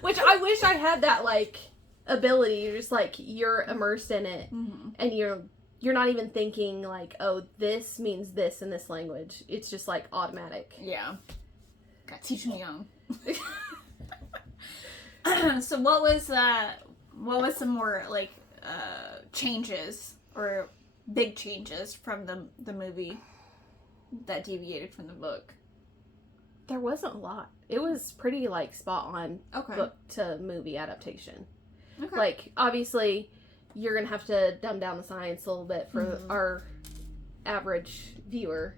Which I wish I had that, like, ability. You're just, like, you're immersed in it. Mm-hmm. And you're not even thinking, like, oh, this means this in this language. It's just, like, automatic. Yeah. Got to teach them young. So what was some more, like, changes or big changes from the movie that deviated from the book? There wasn't a lot. It was pretty, like, spot on Okay. book to movie adaptation. Okay. Like, obviously, you're going to have to dumb down the science a little bit for our average viewer.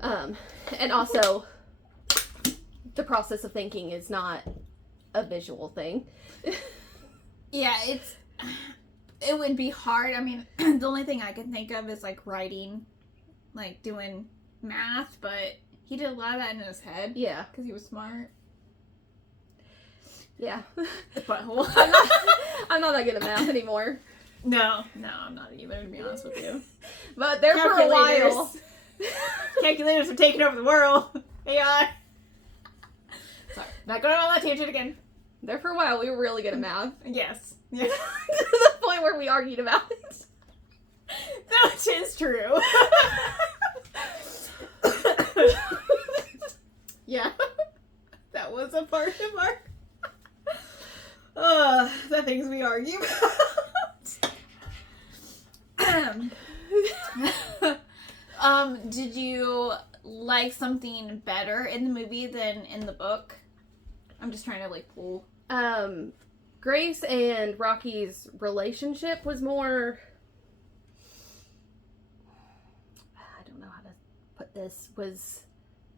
And also, the process of thinking is not a visual thing. Yeah, it would be hard. I mean, the only thing I can think of is, like, writing, like, doing math, but he did a lot of that in his head. Yeah. Because he was smart. Yeah. Butthole. I'm not that good at math anymore. No, I'm not either, to be honest with you. But there for a while. Calculators are taking over the world. AI. Sorry, not going on that tangent again. There for a while, we were really good at math. Yes. Yeah. To the point where we argued about it. Which is true. Yeah. That was a part of our... the things we argue about. Did you like something better in the movie than in the book? I'm just trying to, like, pull... Grace and Rocky's relationship was more... I don't know how to put this. Was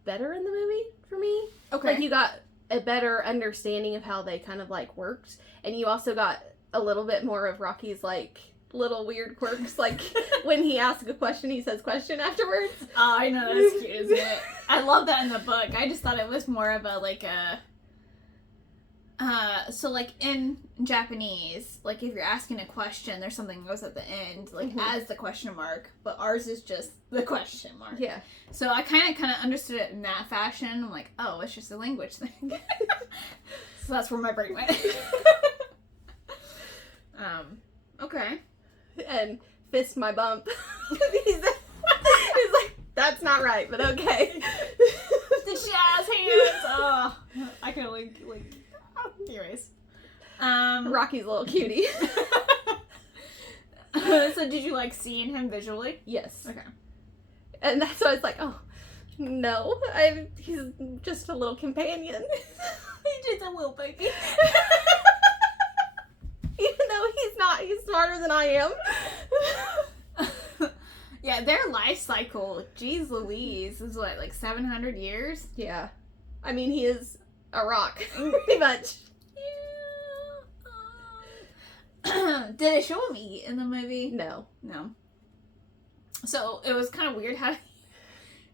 better in the movie for me. Okay. Like, you got a better understanding of how they kind of, like, worked. And you also got a little bit more of Rocky's, like, little weird quirks. Like, when he asks a question, he says question afterwards. Oh, I know, that's cute, isn't it? I love that in the book. I just thought it was more of a, like, so, like, in Japanese, like, if you're asking a question, there's something that goes at the end, like, as the question mark, but ours is just the question mark. Yeah. So I kind of understood it in that fashion. I'm like, oh, it's just a language thing. So that's where my brain went. Okay. And fist my bump. he's like, that's not right, but okay. The jazz hands. Oh, I could like. Anyways. Rocky's a little cutie. So did you like seeing him visually? Yes. Okay. And that's why it's like, oh, no, he's just a little companion. He's just a little baby. Even though he's smarter than I am. Yeah, their life cycle, geez Louise, is what, like 700 years? Yeah. I mean, he is a rock, pretty much. Yeah. Did it show him eat in the movie? No. So it was kind of weird how.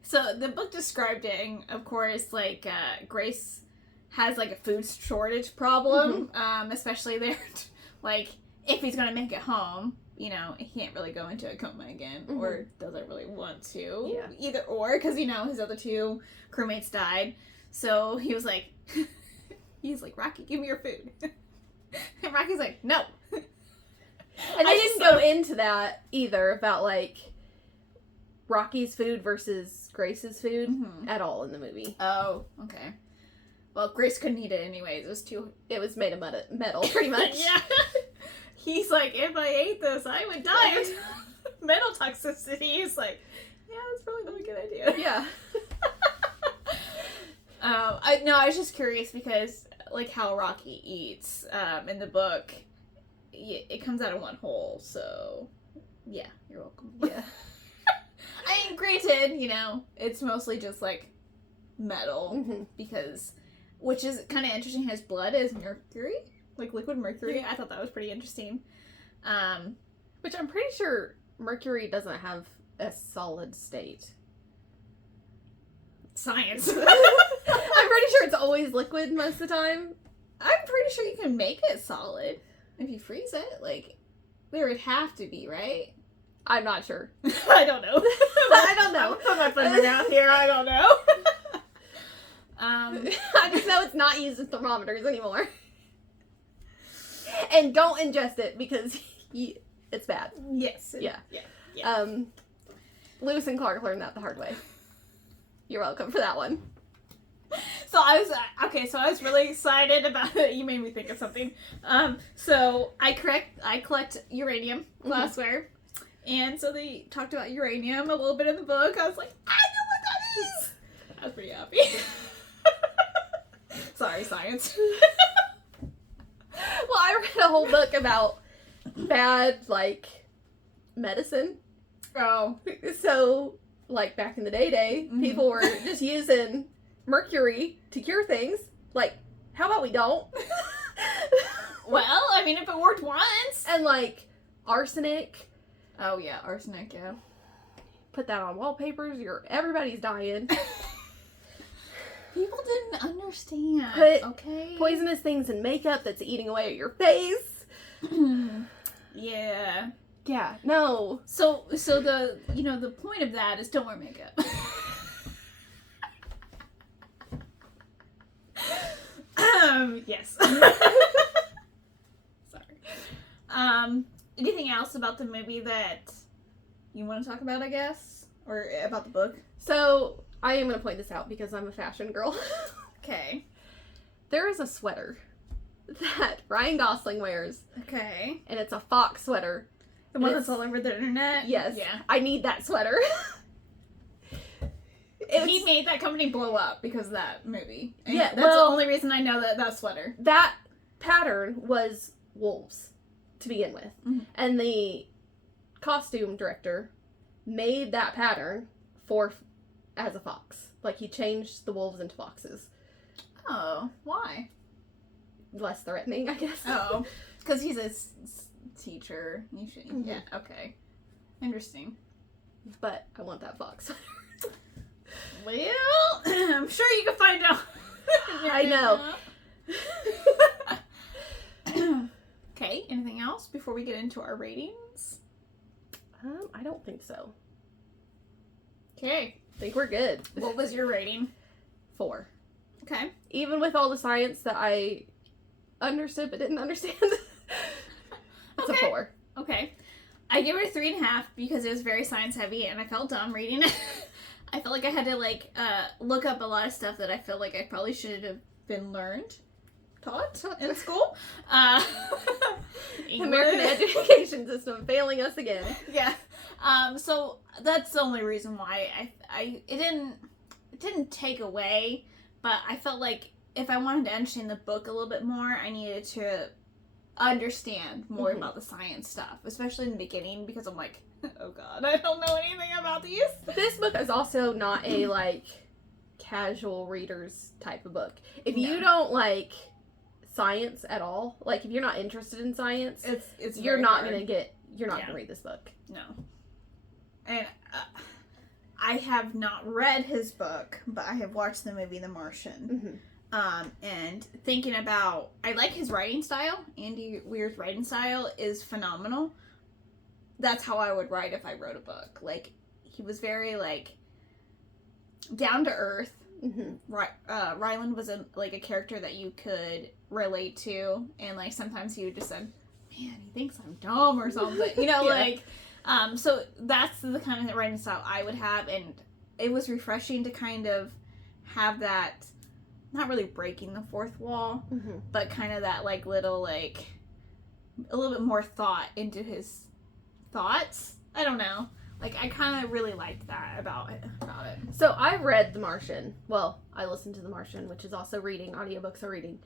So the book described it, and of course, like Grace has like a food shortage problem, especially there. Like if he's gonna make it home, you know, he can't really go into a coma again, or doesn't really want to. Yeah. Either or, because you know his other two crewmates died. So he was like, Rocky, give me your food. And Rocky's like, no. And I didn't go into that either about like Rocky's food versus Grace's food at all in the movie. Oh, okay. Well, Grace couldn't eat it anyways. It was made of metal, pretty much. Yeah. He's like, if I ate this, I would die of metal toxicity. He's like, yeah, that's probably not a good idea. Yeah. I was just curious because, like, how Rocky eats in the book, it comes out of one hole, so, yeah, you're welcome. Yeah. I mean, granted, you know, it's mostly just, like, metal, because, which is kind of interesting, his blood is mercury, like liquid mercury. I thought that was pretty interesting. Which I'm pretty sure mercury doesn't have a solid state. Science. I'm pretty sure it's always liquid most of the time. I'm pretty sure you can make it solid if you freeze it. Like, there would have to be, right? I'm not sure. I don't know. I don't know. Put my finger down here. I don't know. I just know it's not used in thermometers anymore. And don't ingest it because it's bad. Yes. Yeah. Yeah. Lewis and Clark learned that the hard way. You're welcome for that one. So I was really excited about it. You made me think of something. So I collect uranium glassware. And so they talked about uranium a little bit in the book. I was like, I know what that is. I was pretty happy. Sorry, science. Well, I read a whole book about bad, like, medicine. Oh. So, like, back in the day, people were just using mercury to cure things. Like, how about we don't? Well, I mean, if it worked once. And, like, arsenic. Oh, yeah, arsenic, yeah. Put that on wallpapers. Everybody's dying. People didn't understand. Put okay. poisonous things in makeup that's eating away at your face. Yeah. Yeah. No. So the the point of that is don't wear makeup. Yes. Sorry. Anything else about the movie that you want to talk about, I guess? Or about the book? So, I am going to point this out because I'm a fashion girl. Okay. There is a sweater that Ryan Gosling wears. Okay. And it's a fox sweater. The one that's all over the internet? Yes. Yeah. I need that sweater. He made that company blow up because of that movie. And yeah, that's well, the only reason I know that sweater. That pattern was wolves to begin with. Mm-hmm. And the costume director made that pattern as a fox. Like, he changed the wolves into foxes. Oh, why? Less threatening, I guess. Oh, because he's a teacher. You should, Mm-hmm. Yeah, okay. Interesting. But I want that fox. Well, I'm sure you can find out. I know. Okay, anything else before we get into our ratings? I don't think so. Okay. I think we're good. What was your rating? 4. Okay. Even with all the science that I understood but didn't understand. It's a 4. Okay. I give it a 3.5 because it was very science heavy and I felt dumb reading it. I felt like I had to look up a lot of stuff that I feel like I probably should have been taught in school. American education system failing us again. Yeah. So that's the only reason why it didn't take away, but I felt like if I wanted to understand the book a little bit more, I needed to understand more about the science stuff, especially in the beginning, because I'm like, oh god, I don't know anything about these. This book is also not a, like, casual readers type of book. If you don't like science at all, like, if you're not interested in science, it's you're not going to Yeah. read this book. No. And I have not read his book, but I have watched the movie The Martian. And thinking about, I like his writing style. Andy Weir's writing style is phenomenal. That's how I would write if I wrote a book. Like, he was very, like, down to earth. Ryland was a character that you could relate to, and like sometimes he would just say, man, he thinks I'm dumb or something, Yeah. So that's the kind of writing style I would have, and it was refreshing to kind of have that, not really breaking the fourth wall, but kind of that like little, like, a little bit more thought into his thoughts. I don't know. Like, I kind of really liked that about it. So I read The Martian. Well, I listened to The Martian, which is also reading. Audiobooks are reading.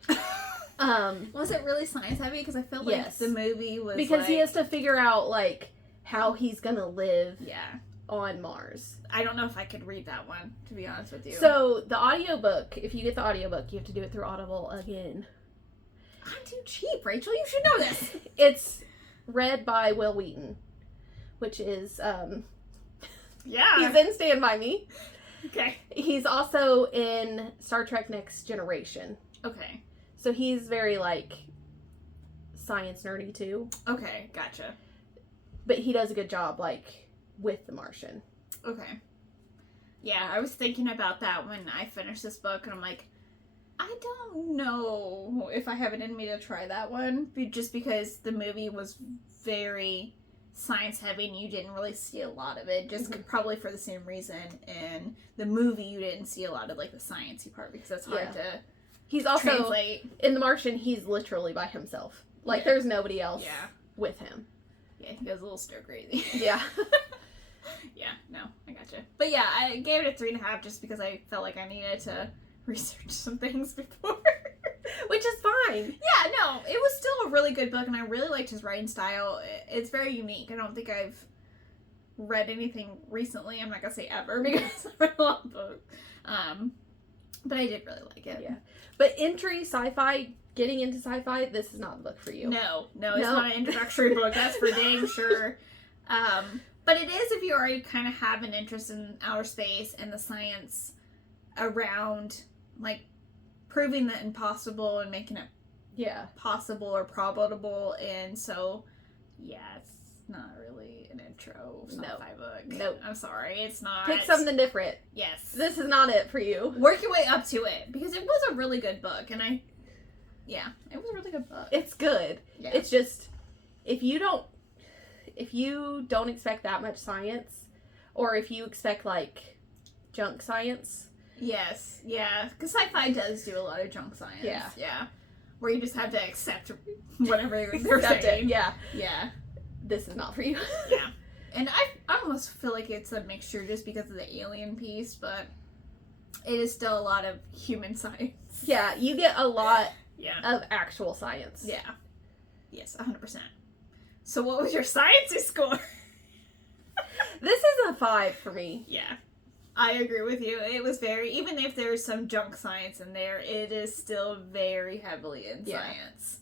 Was it really science heavy? Because I feel like the movie was because he has to figure out, like, how he's gonna live on Mars. I don't know if I could read that one, to be honest with you. So the audiobook, if you get the audiobook, you have to do it through Audible again. I'm too cheap, Rachel. You should know this. It's read by Will Wheaton, which is he's in Stand By Me. Okay. He's also in Star Trek Next Generation. Okay. So he's very, like, science nerdy too. Okay, gotcha. But he does a good job, like, with The Martian. Okay. Yeah, I was thinking about that when I finished this book, and I'm like, I don't know if I have it in me to try that one, just because the movie was very science heavy and you didn't really see a lot of it, just probably for the same reason. And the movie, you didn't see a lot of, like, the sciencey part, because that's hard to He's also, translate. in The Martian, he's literally by himself. Like, there's nobody else with him. Yeah, he goes a little stir crazy. Yeah. Yeah, no, I gotcha. But yeah, I gave it a 3.5 just because I felt like I needed to research some things before. Which is fine. Yeah, no, it was still a really good book, and I really liked his writing style. It's very unique. I don't think I've read anything recently. I'm not gonna say ever because I read a lot of books. But I did really like it. Yeah. But entry sci-fi, getting into sci-fi, this is not the book for you. No, it's not an introductory book. That's for dang sure. But it is if you already kind of have an interest in outer space and the science around, like, proving the impossible and making it possible or probable. And so, yeah, it's not really an intro sci-fi book. Nope. I'm sorry, it's not. Pick something different. Yes. This is not it for you. Work your way up to it, because it was a really good book, and it was a really good book. It's good. Yeah. It's just, if you don't expect that much science, or if you expect, like, junk science. Yes, yeah, because sci-fi does do a lot of junk science. Yeah. Where you just have to accept whatever they're saying. Yeah. Yeah. This is not for you. Yeah. And I almost feel like it's a mixture just because of the alien piece, but it is still a lot of human science. Yeah, you get a lot of actual science. Yeah. Yes, 100%. So what was your science score? This is a 5 for me. Yeah. I agree with you. It was very, even if there's some junk science in there, it is still very heavily in science.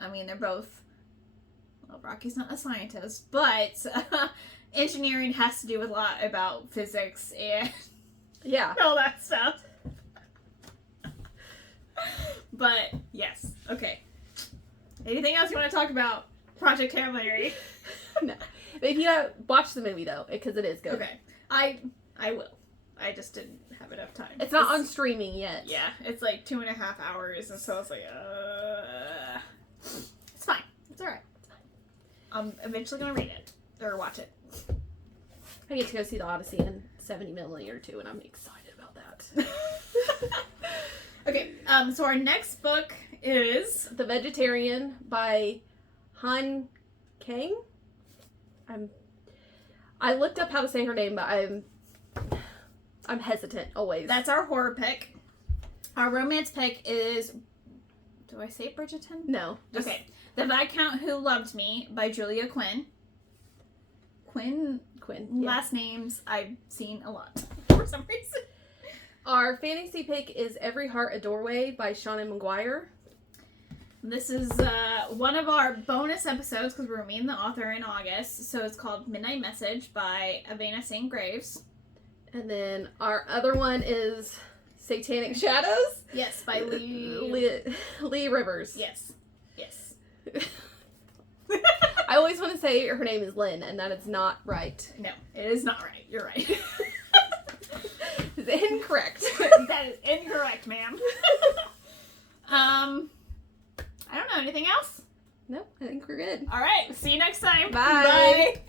I mean, they're both, well, Rocky's not a scientist, but engineering has to do with a lot about physics and all that stuff. But, yes. Okay. Anything else you want to talk about? Project Hail Mary? No. If you watch the movie, though, because it is good. Okay. I will. I just didn't have enough time. It's not on streaming yet. Yeah, it's like 2.5 hours, and so I was like, it's fine. It's alright. I'm eventually gonna read it. Or watch it. I get to go see the Odyssey in 70mm too, and I'm excited about that. Okay, so our next book is The Vegetarian by Han Kang. I looked up how to say her name, but I'm hesitant always. That's our horror pick. Our romance pick is, do I say Bridgerton? No. Okay. The Viscount Who Loved Me by Julia Quinn. Quinn. Last names I've seen a lot for some reason. Our fantasy pick is Every Heart a Doorway by Shauna Maguire. This is one of our bonus episodes because we're meeting the author in August. So it's called Midnight Message by Avena St. Graves. And then our other one is Satanic Shadows. Yes, by Lee Rivers. Yes. I always want to say her name is Lynn, and that is not right. No, it is not right. You're right. It's incorrect. That is incorrect, ma'am. I don't know. Anything else? No, I think we're good. All right. See you next time. Bye. Bye.